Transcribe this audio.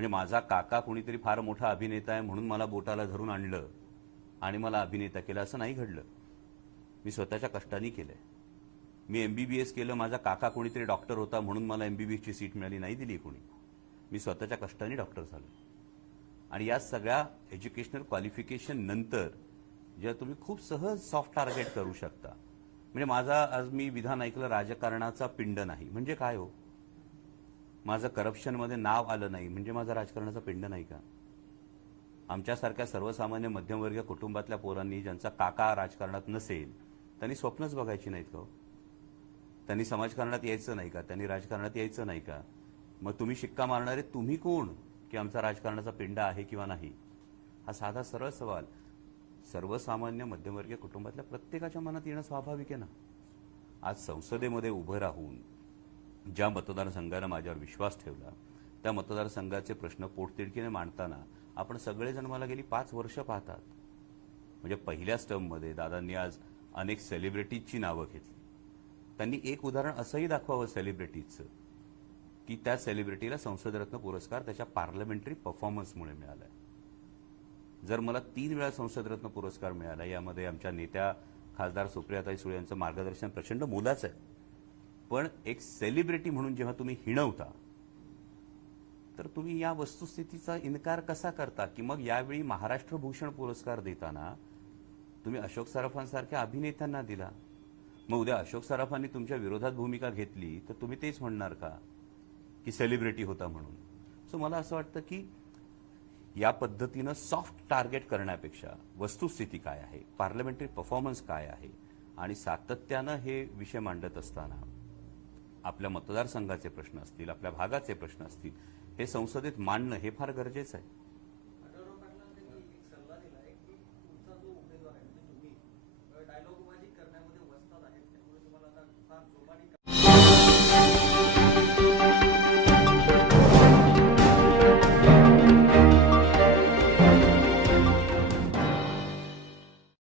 म्हणजे माझा काका कुणीतरी फार मोठा अभिनेता आहे म्हणून मला बोटाला धरून आणलं आणि मला अभिनेता केला असं नाही घडलं. मी स्वतःच्या कष्टाने आहे मी एमबीबीएस केलं माझा काका कोणीतरी डॉक्टर होता म्हणून मला एमबीबीएसची सीट मिळाली नाही दिली कोणी. मी स्वतःच्या कष्टाने डॉक्टर झालो. आणि या सगळ्या एज्युकेशनल क्वालिफिकेशन नंतर ज्या तुम्ही खूप सहज सॉफ्ट टार्गेट करू शकता. म्हणजे माझा आज मी विधान ऐकलं राजकारणाचा पिंड नाही. म्हणजे काय हो? माझं करप्शनमध्ये नाव आलं नाही. म्हणजे माझं राजकारणाचं पिंड नाही का? आमच्यासारख्या सर्वसामान्य मध्यमवर्गीय कुटुंबातल्या पोरांनी ज्यांचा काका राजकारणात नसेल त्यांनी स्वप्नच बघायची नाहीत का हो? त्यांनी समाजकारणात यायचं नाही का? त्यांनी राजकारणात यायचं नाही का? मग तुम्ही शिक्का मारणारे तुम्ही कोण की आमचा राजकारणाचा पिंड आहे किंवा नाही? हा साधा सरळ सवाल. सर्वसामान्य मध्यमवर्गीय कुटुंबातल्या प्रत्येकाच्या मनात येणं स्वाभाविक आहे ना? आज संसदेमध्ये उभं राहून ज्या मतदारसंघानं माझ्यावर विश्वास ठेवला त्या मतदारसंघाचे प्रश्न पोटतिडकीने मांडताना आपण सगळेजण मला गेली पाच वर्ष पाहतात. म्हणजे पहिल्या स्टंपमध्ये दादांनी आज अनेक सेलिब्रिटीजची नावं घेतली. त्यांनी एक उदाहरण असंही दाखवावं सेलिब्रिटीजचं की त्या सेलिब्रिटीला संसदरत्न पुरस्कार त्याच्या पार्लमेंटरी परफॉर्मन्समुळे मिळालाय. जर मला तीन वेळा संसदरत्न पुरस्कार मिळाला यामध्ये आमच्या नेत्या खासदार सुप्रियाताई सुळे यांचं मार्गदर्शन प्रचंड मोलाचं आहे. पण एक सेलिब्रिटी म्हणून जेव्हा तुम्ही हिणवता तर तुम्ही या वस्तुस्थितीचा इन्कार कसा करता? की मग यावेळी महाराष्ट्र भूषण पुरस्कार देताना तुम्ही अशोक सराफांसारख्या अभिनेत्यांना दिला. मग उद्या अशोक सराफांनी तुमच्या विरोधात भूमिका घेतली तर तुम्ही तेच म्हणणार का? की सेलिब्रिटी होता म्हणून. सो मला असं वाटतं की या पद्धतीनं सॉफ्ट टार्गेट करण्यापेक्षा वस्तुस्थिती काय आहे? पार्लमेंटरी परफॉर्मन्स काय आहे? आणि सातत्यानं हे विषय मांडत असताना आपल्या मतदारसंघाचे प्रश्न असतील आपल्या भागाचे प्रश्न असतील हे संसदेत मांडणं हे फार गरजेचं आहे.